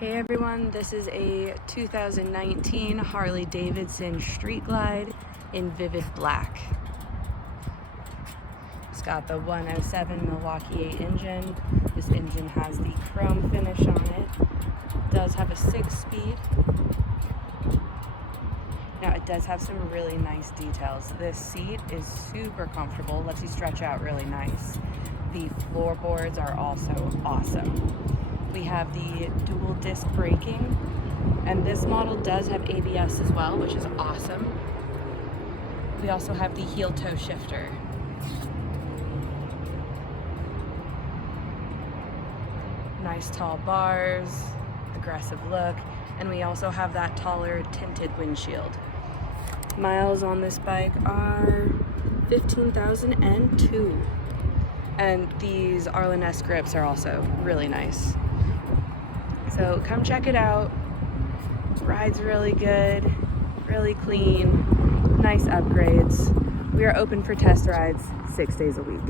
Hey everyone, this is a 2019 Harley Davidson Street Glide in Vivid Black. It's got the 107 Milwaukee 8 engine. This engine has the chrome finish on it. It does have a 6-speed. Now it does have some really nice details. This seat is super comfortable, lets you stretch out really nice. The floorboards are also awesome. We have the dual disc braking, and this model does have ABS as well, which is awesome. We also have the heel toe shifter. Nice tall bars, aggressive look, and we also have that taller tinted windshield. Miles on this bike are 15,002. And these Arlen-esque grips are also really nice. So come check it out. Ride's really good, really clean, nice upgrades. We are open for test rides 6 days a week.